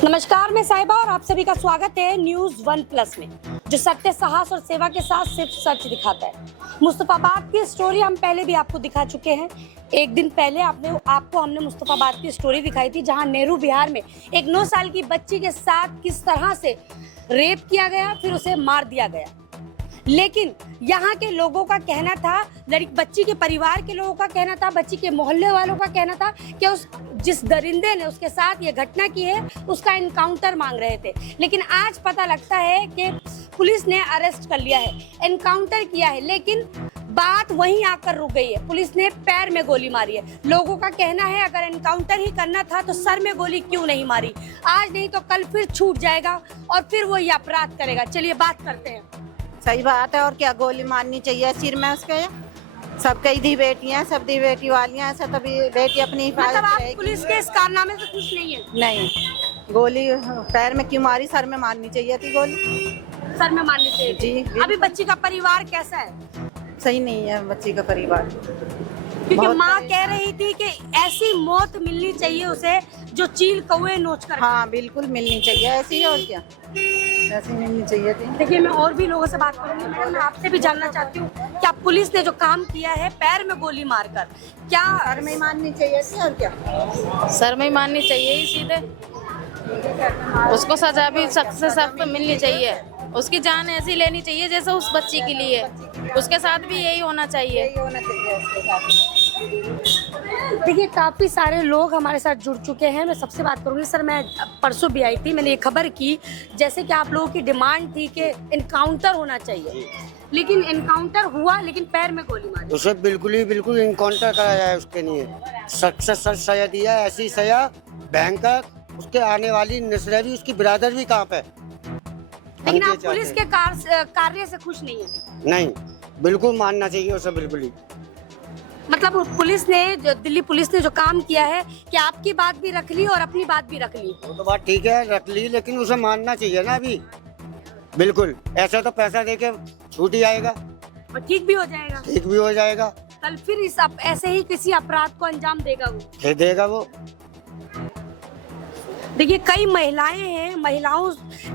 नमस्कार, मैं साहिबा और आप सभी का स्वागत है न्यूज 1+ में, जो सत्य, साहस और सेवा के साथ सिर्फ सच दिखाता है। मुस्तफाबाद की स्टोरी हम पहले भी आपको दिखा चुके हैं। एक दिन पहले आपको हमने मुस्तफाबाद की स्टोरी दिखाई थी, जहां नेहरू बिहार में एक 9 साल की बच्ची के साथ किस तरह से रेप किया गया, फिर उसे मार दिया गया। लेकिन यहाँ के लोगों का कहना था, बच्ची के परिवार के लोगों का कहना था, बच्ची के मोहल्ले वालों का कहना था कि जिस दरिंदे ने उसके साथ ये घटना की है उसका एनकाउंटर मांग रहे थे। लेकिन आज पता लगता है कि पुलिस ने अरेस्ट कर लिया है, एनकाउंटर किया है, लेकिन बात वहीं आकर रुक गई है। पुलिस ने पैर में गोली मारी है। लोगों का कहना है अगर एनकाउंटर ही करना था तो सर में गोली क्यों नहीं मारी, आज नहीं तो कल फिर छूट जाएगा और फिर वो ये अपराध करेगा। चलिए बात करते हैं। सही बात है, और क्या गोली मारनी चाहिए सिर में उसके। सब कई दी बेटियां, सब दी बेटी वालियां, ऐसा तभी बेटी अपनी हिफाजत मतलब आप करेगी। पुलिस के इस कारनामे से खुश नहीं है? नहीं, गोली पैर में क्यों मारी, सर में मारनी चाहिए थी गोली। सर में मारनी चाहिए थी। जी। अभी बच्ची का परिवार कैसा है? सही नहीं है बच्ची का परिवार, क्योंकि बहुत माँ कह रही थी कि ऐसी मौत मिलनी चाहिए उसे जो चील कौवे नोच कर। हाँ बिल्कुल मिलनी चाहिए ऐसी, और क्या ऐसी मिलनी चाहिए थी। देखिए, मैं और भी लोगों से बात करूंगी। मैडम, मैं आपसे भी जानना चाहती हूँ, क्या पुलिस ने जो काम किया है पैर में गोली मारकर, क्या सर में मारनी चाहिए थी, और क्या सर में ही मारनी चाहिए ही सीधे। उसको सजा भी सख्त से सख्त मिलनी चाहिए। उसकी जान ऐसी लेनी चाहिए जैसे उस बच्ची के लिए, उसके साथ भी यही होना चाहिए। यही होना चाहिए उसके साथ। देखिए, काफ़ी सारे लोग हमारे साथ जुड़ चुके हैं। मैं सबसे बात करूंगी। सर, मैं परसों भी आई थी, मैंने ये खबर की जैसे कि आप लोगों की डिमांड थी कि इनकाउंटर होना चाहिए, लेकिन इनकाउंटर हुआ, लेकिन पैर में गोली मारी। उसे बिल्कुल इनकाउंटर कराया जाए उसके लिए, सख्त से सख्त सजा दिया, ऐसी सजा भयंकर। उसके आने वाली नस्लें भी, उसकी बिरादर भी कहाँ पे। लेकिन आप पुलिस के कार्य से खुश नहीं है? नहीं, बिल्कुल मानना चाहिए उसे, बिल्कुल ही। मतलब पुलिस ने, दिल्ली पुलिस ने जो काम किया है, कि आपकी बात भी रख ली और अपनी बात भी रख ली। वो तो बात ठीक है, रख ली, लेकिन उसे मानना चाहिए ना अभी। बिल्कुल, ऐसा तो पैसा देके छूट ही आएगा और ठीक भी हो जाएगा, ठीक भी हो जाएगा। कल फिर ऐसे ही किसी अपराध को अंजाम देगा वो। फिर देगा वो। देखिए, कई महिलाएं हैं, महिलाओं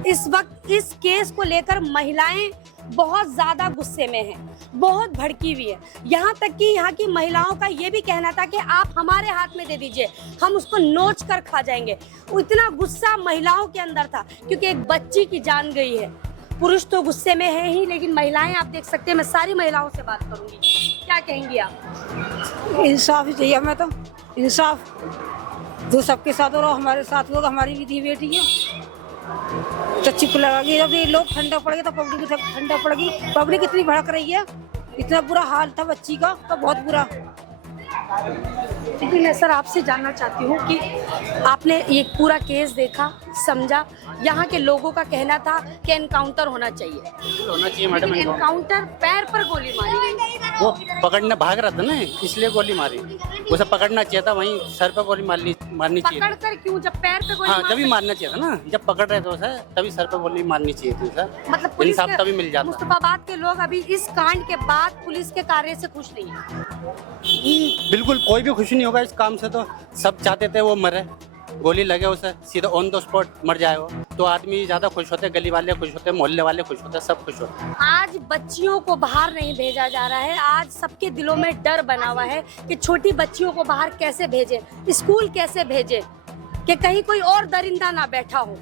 इस वक्त इस केस को लेकर महिलाएं बहुत ज्यादा गुस्से में हैं, बहुत भड़की हुई है। यहाँ तक कि यहाँ की महिलाओं का ये भी कहना था कि आप हमारे हाथ में दे दीजिए, हम उसको नोच कर खा जाएंगे। इतना गुस्सा महिलाओं के अंदर था, क्योंकि एक बच्ची की जान गई है। पुरुष तो गुस्से में है ही, लेकिन महिलाएं आप देख सकते हैं। मैं सारी महिलाओं से बात करूंगी, क्या कहेंगी आप? इंसाफ ही चाहिए हमें तो, इंसाफ जो सबके साथ हो रहा, हमारे साथ होगा। हमारी भी दी बेटी है तो चुप लगेगी। जब ये लोग ठंडा पड़ गया तो पब्लिक भी ठंडा पड़ेगी। पब्लिक इतनी भड़क रही है, इतना बुरा हाल था बच्ची का, तो बहुत बुरा। लेकिन मैं सर आपसे जानना चाहती हूँ कि आपने ये पूरा केस देखा, समझा, यहाँ के लोगों का कहना था कि एनकाउंटर होना चाहिए, मैडम। लेकिन एनकाउंटर पैर पर गोली मारी गई। वो पकड़ने भाग रहा था ना, इसलिए गोली मारी। उसे पकड़ना चाहिए था, वहीं सर पर गोली मारनी चाहिए। पकड़ कर क्यों, जब पैर पे गोली हाँ, मार तभी मारना चाहिए था ना, जब पकड़ रहे थे उसे तभी सर पर गोली मारनी चाहिए थी सर। मतलब पुलिस इंसाफ तभी मिल जाता। मुस्तफाबाद के लोग अभी इस कांड के बाद पुलिस के कार्य से खुश नहीं है। बिल्कुल कोई भी खुशी नहीं होगा इस काम से। तो सब चाहते थे वो मरे, गोली लगे उसे, सीधा ऑन द स्पॉट मर जाए वो। तो आदमी ज्यादा खुश होते, गली वाले खुश होते, मोहल्ले वाले खुश होते, सब खुश होते। आज बच्चियों को बाहर नहीं भेजा जा रहा है। आज सबके दिलों में डर बना हुआ है कि छोटी बच्चियों को बाहर कैसे भेजें, स्कूल कैसे भेजें, कि कहीं कोई और दरिंदा ना बैठा हो।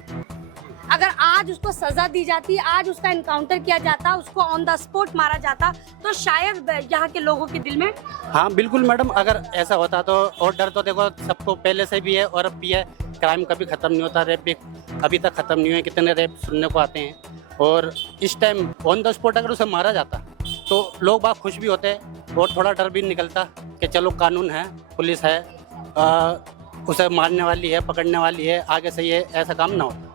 अगर आज उसको सजा दी जाती, आज उसका एनकाउंटर किया जाता, उसको ऑन द स्पॉट मारा जाता, तो शायद यहाँ के लोगों के दिल में। हाँ बिल्कुल मैडम, अगर ऐसा होता तो। और डर तो देखो सबको पहले से भी है और अब भी है। क्राइम कभी खत्म नहीं होता, रेप भी अभी तक खत्म नहीं हुए। कितने रेप सुनने को आते हैं। और इस टाइम ऑन द स्पॉट अगर उसे मारा जाता तो लोग बात खुश भी होते और थोड़ा डर भी निकलता कि चलो कानून है, पुलिस है, उसे मारने वाली है, पकड़ने वाली है, आगे से ये ऐसा काम ना हो।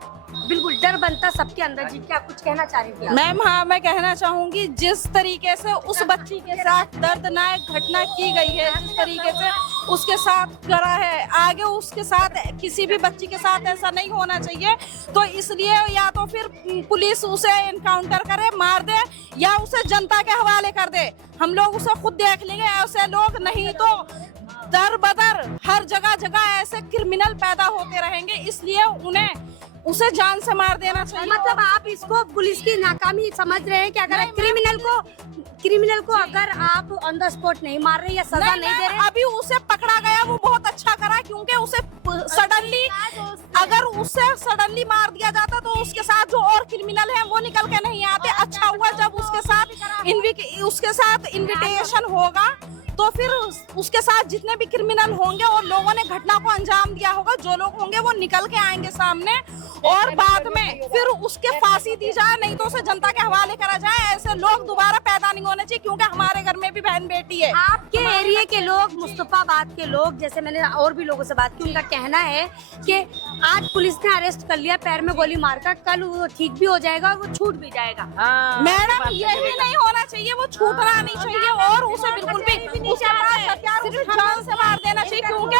बिल्कुल डर बनता सबके अंदर। जी, क्या कुछ कहना चाह रही थी आप? मैम, हाँ, मैं कहना चाहूँगी जिस तरीके से उस बच्ची के साथ दर्दनाक घटना की गई है, जिस तरीके से उसके साथ करा है, आगे उसके साथ किसी भी बच्ची के साथ ऐसा नहीं होना चाहिए। तो इसलिए या तो फिर पुलिस उसे एनकाउंटर करे, मार दे, या उसे जनता के हवाले कर दे। हम लोग उसे खुद देख लेंगे। ऐसे लोग नहीं तो दर बदर हर जगह जगह ऐसे क्रिमिनल पैदा होते रहेंगे, इसलिए उन्हें उसे जान से मार देना चाहिए। मतलब आप इसको पुलिस की नाकामी समझ रहे हैं कि अगर क्रिमिनल को अगर आप ऑन द स्पॉट नहीं मार रहे या सजा नहीं दे रहे? अभी उसे पकड़ा गया, वो बहुत अच्छा करा, क्योंकि उसे सडनली अगर उसे सडनली मार दिया जाता तो उसके साथ जो और क्रिमिनल हैं वो निकल के नहीं आते। अच्छा हुआ जब उसके साथ इनविटेशन होगा तो फिर उसके साथ जितने भी क्रिमिनल होंगे और लोगों ने घटना को अंजाम दिया होगा, जो लोग होंगे वो निकल के आएंगे सामने और बाद में फिर उसके फांसी दी जाए, नहीं तो उसे जनता के हवाले करा जाए। ऐसे लोग दोबारा पैदा नहीं होने चाहिए, क्योंकि हमारे घर में भी बहन बेटी है। आपके एरिया के लोग, मुस्तफाबाद के लोग, जैसे मैंने और भी लोगों से बात की, उनका कहना है कि आज पुलिस ने अरेस्ट कर लिया पैर में गोली मारकर, कल वो ठीक भी हो जाएगा, वो छूट भी जाएगा। मैडम ये भी नहीं होना चाहिए, वो छूटना नहीं चाहिए और उसे बिल्कुल भी उसे जान से मार देना चाहिए, क्योंकि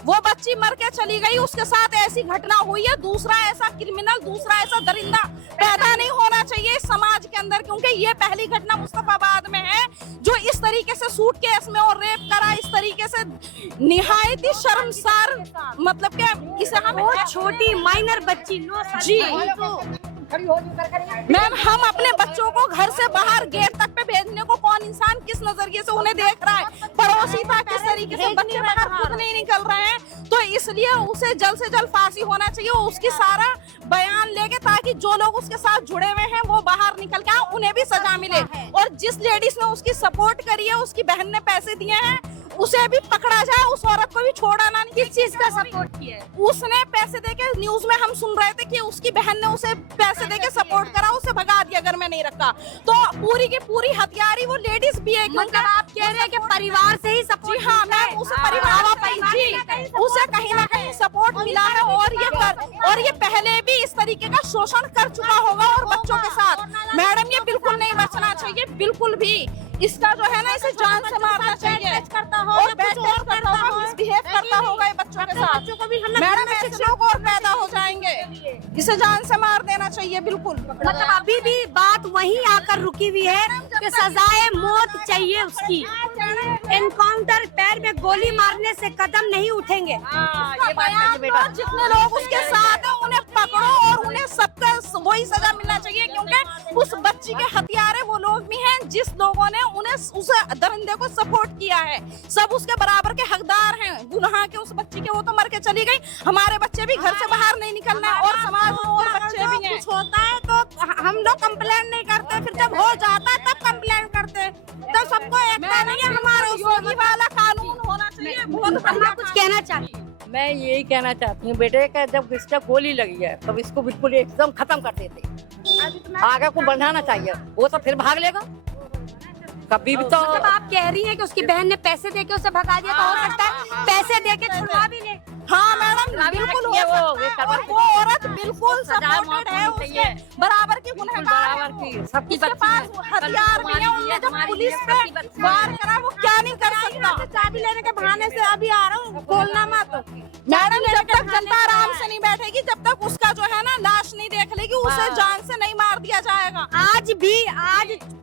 वो बच्ची मर के चली गई, उसके साथ ऐसी घटना हुई है। दूसरा ऐसा क्रिमिनल, दूसरा ऐसा दरिंदा पैदा नहीं होना चाहिए इस समाज के अंदर, क्योंकि ये पहली घटना मुस्तफाबाद में है जो इस तरीके से सूटकेस में और रेप करा, इस तरीके से निहायत ही शर्मसार। मतलब कि इसे हम बहुत छोटी माइनर बच्ची, जी मैम, हम अपने बच्चों को घर से बाहर गेट तक पे भेजने को कौन इंसान किस नजरिए से उन्हें देख रहा है? पड़ोसी था किस तरीके से, बच्चे बाहर खुद नहीं निकल रहे हैं, तो इसलिए उसे जल्द से जल्द फांसी होना चाहिए। उसकी सारा बयान लेके, ताकि जो लोग उसके साथ जुड़े हुए हैं वो बाहर निकल के उन्हें भी सजा मिले। और जिस लेडीज ने उसकी सपोर्ट करी है, उसकी बहन ने पैसे दिए हैं, उसे भी पकड़ा जाए, उस औरत को भी छोड़ा ना। किस चीज का सपोर्ट किया है? उसने पैसे देके, न्यूज में हम सुन रहे थे कि उसकी बहन ने उसे पैसे देके सपोर्ट करा, उसे भगा दिया, घर में नहीं रखा। तो पूरी की पूरी हथियारी वो लेडीज भी है। मतलब आप कह रहे हैं कि परिवार से ही सपोर्ट? जी हाँ मैम, उसे परिवार उसे कहीं ना कहीं सपोर्ट मिला है और ये पहले भी इस तरीके का शोषण कर चुका होगा और बच्चों के साथ। मैडम ये बिल्कुल नहीं बचना चाहिए, बिल्कुल भी। इसका जो है ना, इसे जान से मारना चाहिए और मिसबिहेव करता होगा ये बच्चों के साथ। मैडम ऐसे लोग और पैदा हो जाएंगे, इसे जान से मार देना चाहिए बिल्कुल। मतलब अभी भी बात वहीं आकर रुकी हुई है कि सजाए मौत चाहिए उसकी। एनकाउंटर, पैर में गोली मारने से कदम नहीं उठेंगे। जितने लोग उसके साथ हैं उन्हें पकड़ो और उन्हें सबका वही सजा मिलना चाहिए, क्योंकि उस बच्ची के हथियारे वो लोग भी हैं जिस लोगों ने उन्हें उस दरिंदे को सपोर्ट किया है। सब उसके बराबर के हकदार हैं गुनाह के उस बच्ची के। वो तो मर के चली गई, हमारे बच्चे भी घर से बाहर नहीं निकलना है और समाज में और बच्चे भी हैं। कुछ होता है तो हम लोग कंप्लेन नहीं करते, फिर जब हो जाता है तब कंप्लेन करते, तो सबको एकता नहीं है। हमारा योगी वाला कानून होना चाहिए। बहुत अम्मा कुछ कहना चाहती हैं? मैं यही कहना चाहती हूँ, बेटे का जब इसका गोली लगी है तब इसको बिल्कुल एकदम खत्म कर देते, आगे को बढ़ाना चाहिए, वो तो फिर भाग लेगा कभी भी। तो मतलब आप कह रही हैं कि उसकी बहन ने पैसे देके उसे भगा दिया, तो हो सकता है पैसे देके छुड़वा भी ले। हाँ मैडम बिल्कुल हो सकता है, और वो औरत बिल्कुल सपोर्टेड है, उसके बराबर की गुनहगार है, सबकी उसके पास हथियार भी है। उन्होंने जब पुलिस पे वार करा, वो क्या नहीं कर सकता। चाबी लेने के बहाने से अभी आ रहा हूँ, बोलना मत। मैडम जब तक जनता आराम से नहीं बैठेगी, जब तक उसका जो है ना लाश नहीं देख लेगी, उसे जान से नहीं मार दिया जाएगा। आज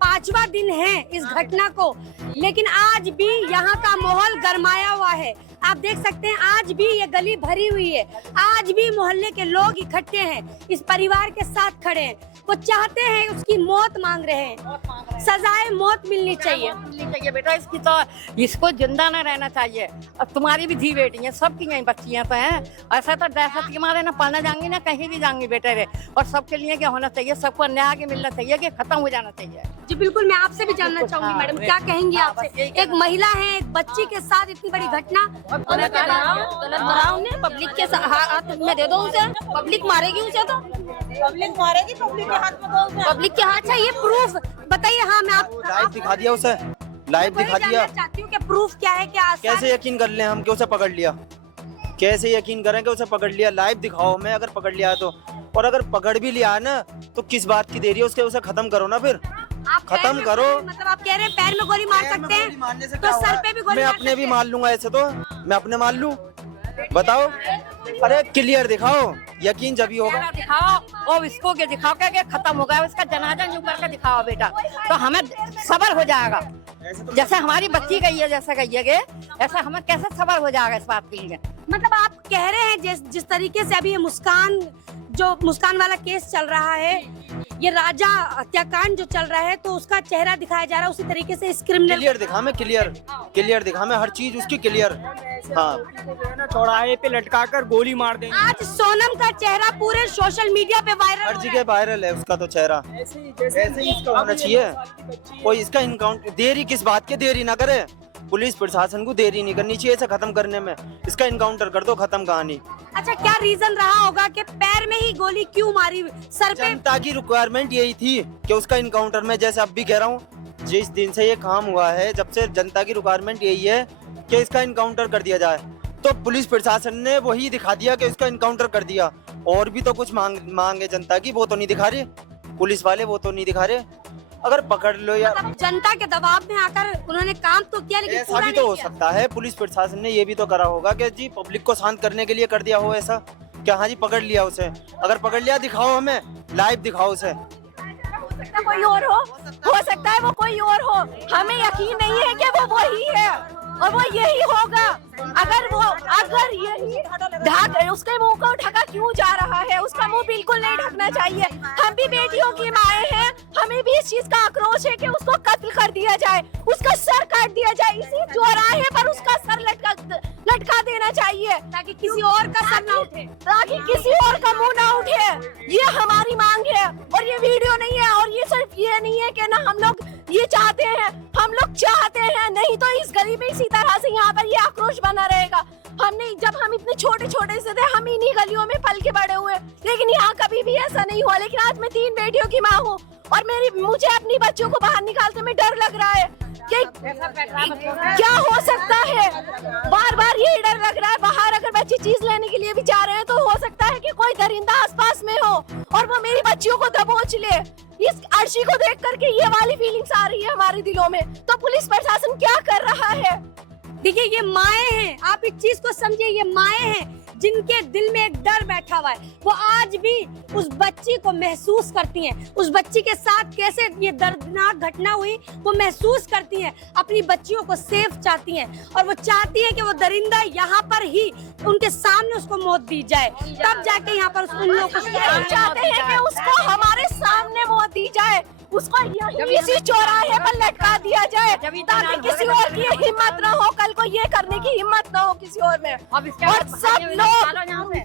5वां दिन है इस घटना को, लेकिन आज भी यहाँ का माहौल गरमाया हुआ है। आप देख सकते हैं आज भी ये गली भरी हुई है, आज भी मोहल्ले के लोग इकट्ठे हैं, इस परिवार के साथ खड़े हैं। वो चाहते हैं, उसकी मौत मांग रहे हैं, सजाए मौत मिलनी चाहिए। बेटा इसकी तो, इसको जिंदा न रहना चाहिए। अब तुम्हारी भी धी बेटी है, सबकी यही बच्चियां तो हैं। ऐसा तो दहशत के मारे ना पढ़ने जाएंगी ना कहीं भी जाएंगी बेटे रे। और सबके लिए क्या होना चाहिए, सबको न्याय मिलना चाहिए, कि खत्म हो जाना चाहिए। जी बिल्कुल, मैं आपसे भी जानना चाहूंगी मैडम, क्या कहेंगी आपसे? एक महिला है, एक बच्ची के साथ इतनी बड़ी घटना। गलत कराओ ने, पब्लिक के हाथ में दे दो उसे, पब्लिक मारेगी उसे, तो पब्लिक मारेगी, पब्लिक के हाथ में दो। पब्लिक के हाथ। अच्छा ये प्रूफ बताइए। हाँ मैं आप लाइव दिखा दिया उसे, लाइव दिखा दिया। चाहती हूँ कि प्रूफ क्या है, क्या कैसे यकीन कर लें हम कि उसे पकड़ लिया? कैसे यकीन करें कि उसे पकड़ लिया? लाइव दिखाओ, मैं अगर पकड़ लिया तो। और अगर पकड़ भी लिया ना तो किस बात की देरी है, उसके उसे खत्म करो ना, फिर खत्म करो। मतलब आप कह रहे हैं पैर में गोली मार सकते हैं, तो सर पे भी गोली मैं अपने भी मार लूंगा ऐसे, तो मैं अपने मार लूं? बताओ, अरे क्लियर दिखाओ, यकीन जब ही होगा। दिखाओ और इसको के दिखाओ क्या खत्म हो गया, इसका जनाजा यूं करके दिखाओ बेटा, तो हमें सबर हो जाएगा। जैसे हमारी बच्ची गई है, जैसे गई है ऐसा हमें कैसे सबर हो जाएगा इस बात के लिए। मतलब आप कह रहे हैं जिस तरीके से अभी ये मुस्कान वाला केस चल रहा है, ये राजा हत्याकांड जो चल रहा है, तो उसका चेहरा दिखाया जा रहा है उसी तरीके से इस क्रिमिनल क्लियर दिखा मैं, क्लियर दिखा मैं, हर चीज उसकी क्लियर। हाँ, चौराहे पे लटका कर गोली मार देंगे। आज सोनम का चेहरा पूरे सोशल मीडिया पे वायरल हर जगह वायरल है उसका तो चेहरा। ऐसे ही इसका होना चाहिए। कोई इसका इनकाउंटर, देरी किस बात की, देरी ना करे पुलिस प्रशासन को, देरी नहीं करनी चाहिए इसे खत्म करने में। इसका इनकाउंटर कर दो, खत्म कहानी। अच्छा, क्या रीजन रहा होगा कि पैर में ही गोली क्यों मारी, सर पे? जनता की रिक्वायरमेंट यही थी कि उसका इनकाउंटर में, जैसे अब भी कह रहा हूँ, जिस दिन से ये काम हुआ है, जब से जनता की रिक्वायरमेंट यही है कि इसका इनकाउंटर कर दिया जाए, तो पुलिस प्रशासन ने वही दिखा दिया कि इसका इनकाउंटर कर दिया। और भी तो कुछ मांग है जनता की, वो तो नहीं दिखा रहे पुलिस वाले, वो तो नहीं दिखा रहे। अगर पकड़ लो या मतलब जनता के दबाव में आकर उन्होंने काम तो किया, लेकिन ऐसा भी तो हो सकता है पुलिस प्रशासन ने ये भी तो करा होगा कि जी पब्लिक को शांत करने के लिए कर दिया हो ऐसा, क्या हाँ जी पकड़ लिया उसे। अगर पकड़ लिया, दिखाओ हमें, लाइव दिखाओ उसे। कोई और हो सकता है वो कोई और हो, हमें यकीन नहीं है कि वो वही है और वो यही होगा। अगर यही ढक, उसके मुंह को ढका क्यों जा रहा है? उसका मुंह बिल्कुल नहीं ढकना चाहिए। हम भी बेटियों की माएँ हैं, हमें भी इस चीज का आक्रोश है कि उसको कत्ल कर दिया जाए, उसका सर काट दिया जाए, इसी चौराहे पर उसका सर लटका देना चाहिए, ताकि किसी और का सर ना उठे, ताकि किसी और का मुंह ना उठे। ये हमारी मांग है और ये वीडियो नहीं है। और ये सिर्फ ये नहीं है कि ना हम लोग ये चाहते हैं, हम लोग चाहते हैं, नहीं तो इस गली में इसी तरह से यहाँ पर ये आक्रोश बना रहेगा। हमने, जब हम इतने छोटे छोटे से थे, हम इन्हीं गलियों में पल के बड़े हुए, लेकिन यहाँ कभी भी ऐसा नहीं हुआ। लेकिन आज मैं 3 बेटियों की माँ हूँ और मुझे अपनी बच्चों को बाहर निकालते में डर लग रहा है कि क्या हो सकता है। बार बार ये डर लग रहा है, बाहर अगर बच्चे चीज लेने के लिए भी जा रहे हैं तो हो सकता है कि कोई दरिंदा आसपास में हो और वो मेरी बच्चियों को दबोच ले। इस अर्शी को देख करके ये वाली फीलिंग्स आ रही है हमारे दिलों में। तो पुलिस प्रशासन क्या कर रहा है? देखिए, ये माएँ हैं, आप इस चीज को समझिए, ये माएँ हैं जिनके दिल में एक डर बैठा हुआ है। वो आज भी उस बच्ची को महसूस करती हैं, उस बच्ची के साथ कैसे ये दर्दनाक घटना हुई वो महसूस करती हैं, अपनी बच्चियों को सेफ चाहती हैं और वो चाहती है कि वो दरिंदा यहाँ पर ही उनके सामने उसको मौत दी जाए, तब जाके यहाँ पर उन लोगों को चाहते हैं कि उसको हमारे सामने मौत दी जाए, उसको इसी चौराहे पर लटका दिया जाए, ताकि किसी और की हिम्मत ना हो, कल को ये करने की हिम्मत ना हो किसी और में। और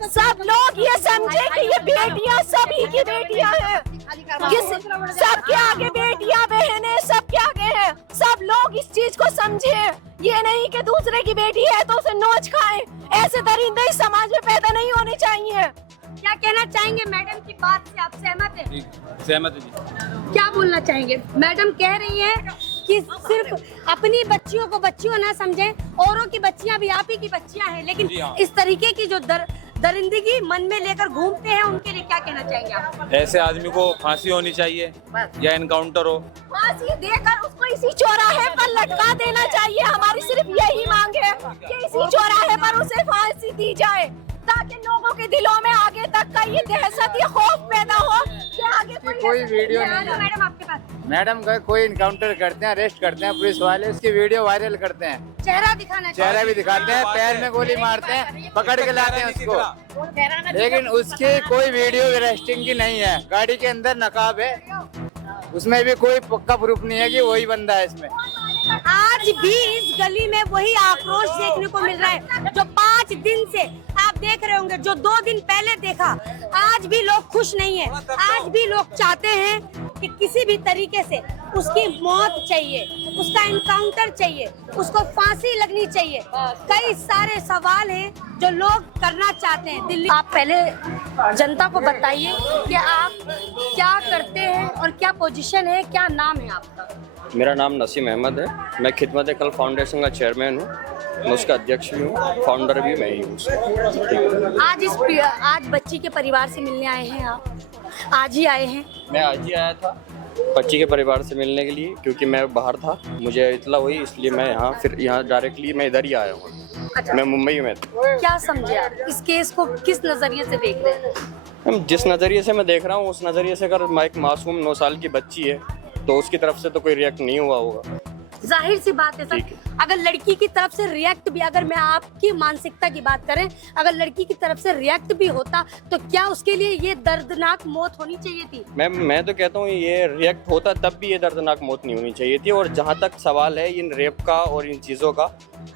सब लोग ये समझे कि ये बेटियां सभी की बेटियां हैं, सबके आगे बेटियां बहनें सबके आगे हैं। सब लोग इस चीज को समझे, ये नहीं कि दूसरे की बेटी है तो उसे नोच खाएं। ऐसे दरिंदे इस समाज में पैदा नहीं होने चाहिए। क्या कहना चाहेंगे मैडम की बात से? आप सहमत हैं? सहमत है जी। क्या बोलना चाहेंगे? मैडम कह रही हैं कि सिर्फ अपनी बच्चियों को बच्चियों ना समझें, औरों की बच्चियां भी आप ही की बच्चियां हैं, लेकिन इस तरीके की जो दरिंदगी मन में लेकर घूमते हैं, उनके लिए क्या कहना चाहेंगे आप? ऐसे आदमी को फांसी होनी चाहिए या एनकाउंटर हो, फांसी देकर उसको इसी चौराहे पर लटका देना चाहिए। हमारी सिर्फ यही मांग है कि इसी चौराहे पर उसे फांसी दी जाए, ताकि लोगों के दिलों में आगे तक का ये दहशत, ये खौफ पैदा हो कि आगे कोई वीडियो नहीं है। मैडम आपके पास मैडम का कोई इनकाउंटर करते हैं, अरेस्ट करते हैं पुलिस वाले, उसकी वीडियो वायरल करते हैं, चेहरा दिखाना, चेहरा भी दिखाते हैं, पैर में गोली मारते हैं, पकड़ के लाते हैं उसको, लेकिन उसकी कोई वीडियो अरेस्टिंग की नहीं है। गाड़ी के अंदर नकाब है, उसमें भी कोई पक्का प्रूफ नहीं है कि वही बंदा है इसमें। आज भी इस गली में वही आक्रोश देखने को मिल रहा है जो 5 दिन से आप देख रहे होंगे, जो 2 दिन पहले देखा। आज भी लोग खुश नहीं है, आज भी लोग चाहते हैं कि किसी भी तरीके से उसकी मौत चाहिए, उसका इनकाउंटर चाहिए, उसको फांसी लगनी चाहिए। कई सारे सवाल हैं जो लोग करना चाहते हैं दिल्ली। आप पहले जनता को बताइए कि आप क्या करते हैं और क्या पोजीशन है, क्या नाम है आपका? मेरा नाम नसीम अहमद है, मैं खिदमत-ए-कल्ब फाउंडेशन का चेयरमैन हूँ, मैं उसका अध्यक्ष भी हूँ, फाउंडर भी मैं ही हूँ। आज बच्ची के परिवार से मिलने आए हैं आप? आज ही आए हैं? मैं आज ही आया था बच्ची के परिवार से मिलने के लिए, क्योंकि मैं बाहर था, मुझे इतला हुई, इसलिए मैं यहाँ डायरेक्टली मैं इधर ही आया हूँ। अच्छा। मैं मुंबई में था। क्या समझे आप इस केस को, किस नजरिए से देख रहे हैं? हम जिस नज़रिए से मैं देख रहा हूँ उस नज़रिए से, अगर एक मासूम 9 साल की बच्ची है तो उसकी तरफ से तो कोई रिएक्ट नहीं हुआ होगा। जाहिर सी बात है सर, अगर लड़की की तरफ से रिएक्ट भी, अगर मैं आपकी मानसिकता की बात करें, अगर लड़की की तरफ से रिएक्ट भी होता तो क्या उसके लिए ये दर्दनाक मौत होनी चाहिए थी? मैम मैं तो कहता हूँ ये रिएक्ट होता तब भी ये दर्दनाक मौत नहीं होनी चाहिए थी। और जहाँ तक सवाल है इन रेप का और इन चीज़ों का,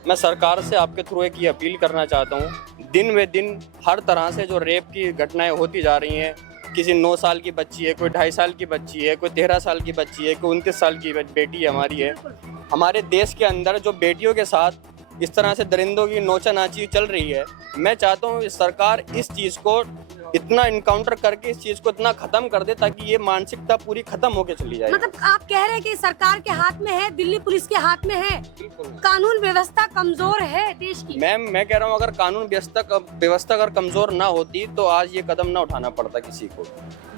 मैं सरकार से आपके थ्रू एक ये अपील करना चाहता हूँ, दिन ब दिन हर तरह से जो रेप की घटनाएं होती जा रही हैं, किसी 9 साल की बच्ची है, कोई 2.5 साल की बच्ची है, कोई 13 साल की बच्ची है, कोई 29 साल की बेटी हमारी है। हमारे देश के अंदर जो बेटियों के साथ इस तरह से दरिंदों की नोचा नाची चल रही है, मैं चाहता हूँ सरकार इस चीज़ को इतना इनकाउंटर करके इस चीज़ को इतना ख़त्म कर दे ताकि ये मानसिकता पूरी ख़त्म होके चली जाए। मतलब आप कह रहे हैं कि सरकार के हाथ में है, दिल्ली पुलिस के हाथ में है, कानून व्यवस्था कमजोर है देश की। मैम मैं कह रहा हूँ अगर कानून व्यवस्था अगर कमजोर ना होती तो आज ये कदम ना उठाना पड़ता किसी को।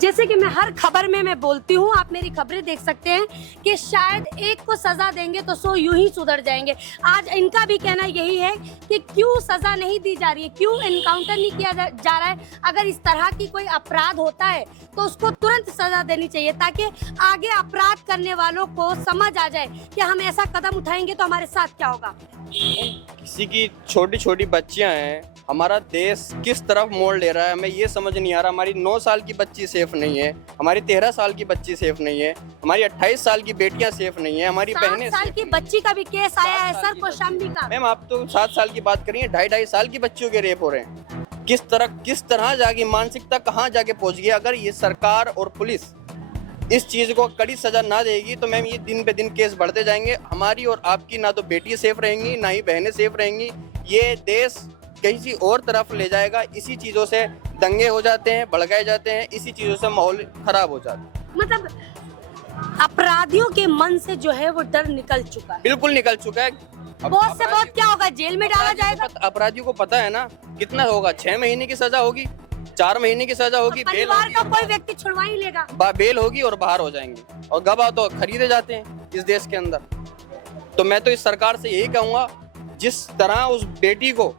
जैसे कि मैं हर खबर में मैं बोलती हूँ, आप मेरी खबरें देख सकते हैं कि शायद एक को सजा देंगे तो 100 यूं ही सुधर जाएंगे। आज इनका भी कहना यही है कि क्यों सजा नहीं दी जा रही है, क्यों एनकाउंटर नहीं किया जा रहा है। अगर इस तरह की कोई अपराध होता है तो उसको तुरंत सजा देनी चाहिए ताकि आगे अपराध करने वालों को समझ आ जाए कि हम ऐसा कदम उठाएंगे तो हमारे साथ क्या होगा। किसी की छोटी छोटी बच्चियां हैं, हमारा देश किस तरफ मोड़ ले रहा है हमें ये समझ नहीं आ रहा। हमारी 9 साल की बच्ची सेफ नहीं है, हमारी 13 साल की बच्ची सेफ नहीं है, हमारी 28 साल की बेटियां सेफ नहीं है, हमारी बहनें 7 साल की बच्ची का भी केस आया है सर कौशाम्बी का। मैम आप तो 7 साल की बात करिए, 2.5 साल की बच्चियों के रेप हो रहे हैं। किस तरह जाके मानसिकता कहाँ जाके पहुंच गई। अगर ये सरकार और पुलिस इस चीज को कड़ी सजा ना देगी तो मैम ये दिन पे दिन केस बढ़ते जाएंगे। हमारी और आपकी ना तो बेटी सेफ रहेंगी ना ही बहनें सेफ रहेंगी। ये देश किसी और तरफ ले जाएगा। इसी चीजों से दंगे हो जाते हैं, भड़काए जाते हैं, इसी चीजों से माहौल खराब हो जाता है। मतलब अपराधियों के मन से जो है वो डर निकल चुका है। बिल्कुल निकल चुका है। बहुत से बहुत क्या होगा, जेल में डाला जाएगा। अपराधियों को पता है ना कितना होगा, 6 महीने की सजा होगी, 4 महीने की सजा होगी, बेल परिवार का कोई व्यक्ति छुड़वा ही लेगा, बेल होगी और बाहर हो जाएंगे। और गवाह तो खरीदे जाते हैं इस देश के अंदर। तो मैं तो इस सरकार से यही कहूंगा, जिस तरह उस बेटी को,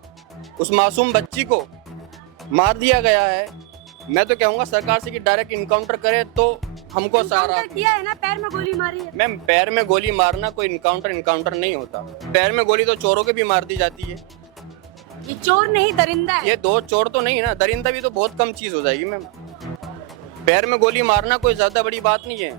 उस मासूम बच्ची को मार दिया गया है, मैं तो कहूंगा सरकार से कि डायरेक्ट इनकाउंटर करे तो हमको सहारा किया है ना। पैर में गोली मारी है मैम, पैर में गोली मारना कोई इनकाउंटर नहीं होता। पैर में गोली तो चोरों के भी मार दी जाती है। ये चोर नहीं दरिंदा है। ये 2 चोर तो नहीं ना, दरिंदा भी तो बहुत कम चीज हो जाएगी मैम। पैर में गोली मारना कोई ज्यादा बड़ी बात नहीं है।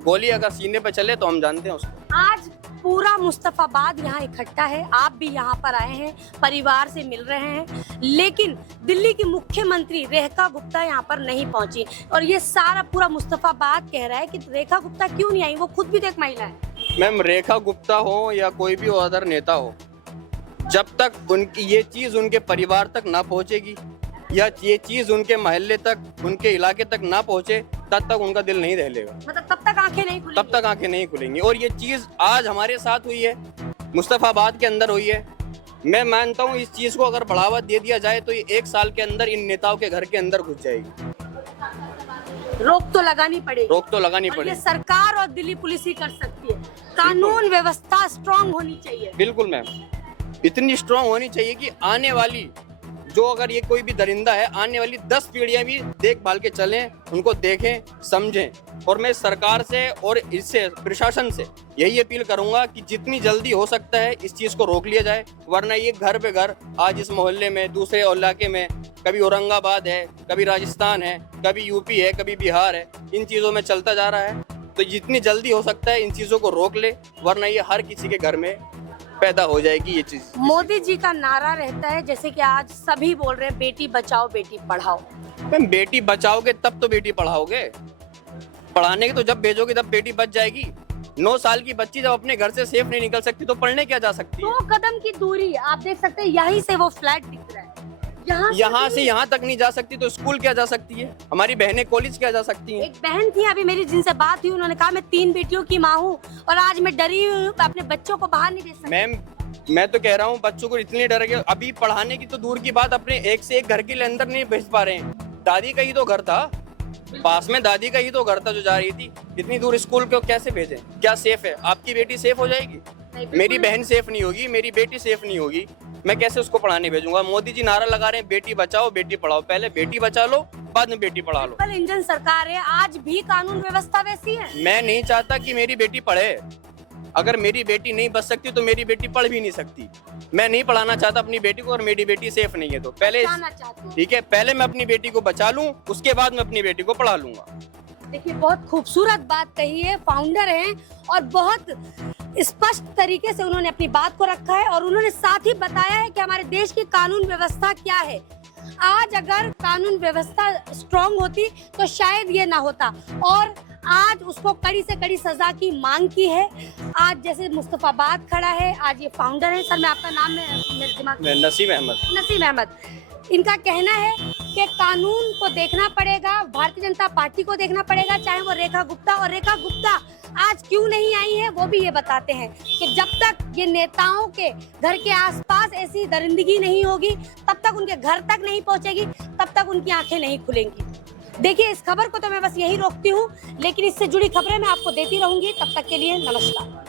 गोली अगर सीने पे चले तो हम जानते हैं उसको। आज पूरा मुस्तफाबाद यहाँ इकट्ठा है, आप भी यहाँ पर आए हैं, परिवार से मिल रहे हैं, लेकिन दिल्ली की मुख्यमंत्री रेखा गुप्ता यहाँ पर नहीं पहुंची। और ये सारा पूरा मुस्तफाबाद कह रहा है कि रेखा गुप्ता क्यों नहीं आई, वो खुद भी तो एक महिला है। मैम रेखा गुप्ता हो या कोई भी अदर नेता हो, जब तक उनकी ये चीज उनके परिवार तक ना पहुंचेगी या ये चीज उनके मोहल्ले तक, उनके इलाके तक ना पहुंचे, तब तक उनका दिल नहीं दहलेगा। मतलब तब तक आंखें नहीं खुलेंगी। तब तक आंखें नहीं खुलेंगी। और ये चीज आज हमारे साथ हुई है, मुस्तफाबाद के अंदर हुई है। मैं मानता हूँ इस चीज को अगर बढ़ावा दे दिया जाए तो ये 1 साल के अंदर इन नेताओं के घर के अंदर घुस जाएगी। रोक तो लगानी पड़ेगी। रोक तो लगानी और ये पड़ेगी। सरकार और दिल्ली पुलिस ही कर सकती है। कानून व्यवस्था स्ट्रांग होनी चाहिए। बिल्कुल मैम, इतनी स्ट्रांग होनी चाहिए कि आने वाली जो अगर ये कोई भी दरिंदा है, आने वाली 10 पीढ़ियां भी देखभाल के चलें, उनको देखें, समझें। और मैं सरकार से और इससे प्रशासन से यही अपील करूंगा कि जितनी जल्दी हो सकता है इस चीज़ को रोक लिया जाए, वरना ये घर पे घर आज इस मोहल्ले में, दूसरे इलाके में, कभी औरंगाबाद है, कभी राजस्थान है, कभी यूपी है, कभी बिहार है, इन चीज़ों में चलता जा रहा है। तो जितनी जल्दी हो सकता है इन चीज़ों को रोक ले, वरना ये हर किसी के घर में पैदा हो जाएगी ये चीज। मोदी जी का नारा रहता है, जैसे कि आज सभी बोल रहे हैं, बेटी बचाओ बेटी पढ़ाओ। मैम बेटी बचाओगे तब तो बेटी पढ़ाओगे। पढ़ाने की तो जब भेजोगे तब बेटी बच जाएगी। 9 साल की बच्ची जब अपने घर से सेफ नहीं निकल सकती तो पढ़ने क्या जा सकती है। 2 कदम की दूरी आप देख सकते हैं, यहीं से वो फ्लैट दिख रहा है। यहाँ से यहाँ तक नहीं जा सकती तो स्कूल क्या जा सकती है, हमारी बहनें कॉलेज क्या जा सकती हैं। एक बहन थी अभी मेरी जिनसे बात हुई, उन्होंने कहा मैं 3 बेटियों की माँ हूँ और आज मैं डरी हुई हूँ, अपने बच्चों को बाहर नहीं भेज सकती। मैम मैं तो कह रहा हूँ बच्चों को इतनी डर गए, अभी पढ़ाने की तो दूर की बात, अपने एक से एक घर के अंदर नहीं भेज पा रहे हैं। दादी का ही तो घर था पास में, दादी का ही तो घर था जो जा रही थी, इतनी दूर स्कूल को कैसे भेजें? क्या सेफ है? आपकी बेटी सेफ हो जाएगी? मेरी बहन सेफ नहीं होगी, मेरी बेटी सेफ नहीं होगी, मैं कैसे उसको पढ़ाने भेजूंगा? मोदी जी नारा लगा रहे हैं बेटी बचाओ बेटी पढ़ाओ, पहले बेटी बचा लो बाद में बेटी पढ़ा लो। इंजन सरकार है, आज भी कानून व्यवस्था वैसी है। मैं नहीं चाहता कि मेरी बेटी पढ़े, अगर मेरी बेटी नहीं बच सकती तो मेरी बेटी पढ़ भी नहीं सकती। मैं नहीं पढ़ाना चाहता अपनी बेटी को और मेरी बेटी सेफ नहीं है, तो पहले ठीक है, पहले मैं अपनी बेटी को बचा लूं, उसके बाद मैं अपनी बेटी को पढ़ा लूंगा। देखिए बहुत खूबसूरत बात कही है, फाउंडर हैं और बहुत स्पष्ट तरीके से उन्होंने अपनी बात को रखा है और उन्होंने साथ ही बताया है कि हमारे देश की कानून व्यवस्था क्या है। आज अगर कानून व्यवस्था स्ट्रांग होती तो शायद ये ना होता और आज उसको कड़ी से कड़ी सजा की मांग की है। आज जैसे मुस्तफाबाद खड़ा है, आज ये फाउंडर है। सर मैं आपका नाम मेरे दिमाग में नसीम अहमद। नसीम अहमद। इनका कहना है कि कानून को देखना पड़ेगा, भारतीय जनता पार्टी को देखना पड़ेगा, चाहे वो रेखा गुप्ता, और रेखा गुप्ता आज क्यों नहीं आई है वो भी ये बताते हैं कि जब तक ये नेताओं के घर के आसपास ऐसी दरिंदगी नहीं होगी, तब तक उनके घर तक नहीं पहुंचेगी, तब तक उनकी आंखें नहीं खुलेंगी। देखिए इस खबर को तो मैं बस यही रोकती हूँ, लेकिन इससे जुड़ी खबरें मैं आपको देती रहूंगी। तब तक के लिए नमस्कार।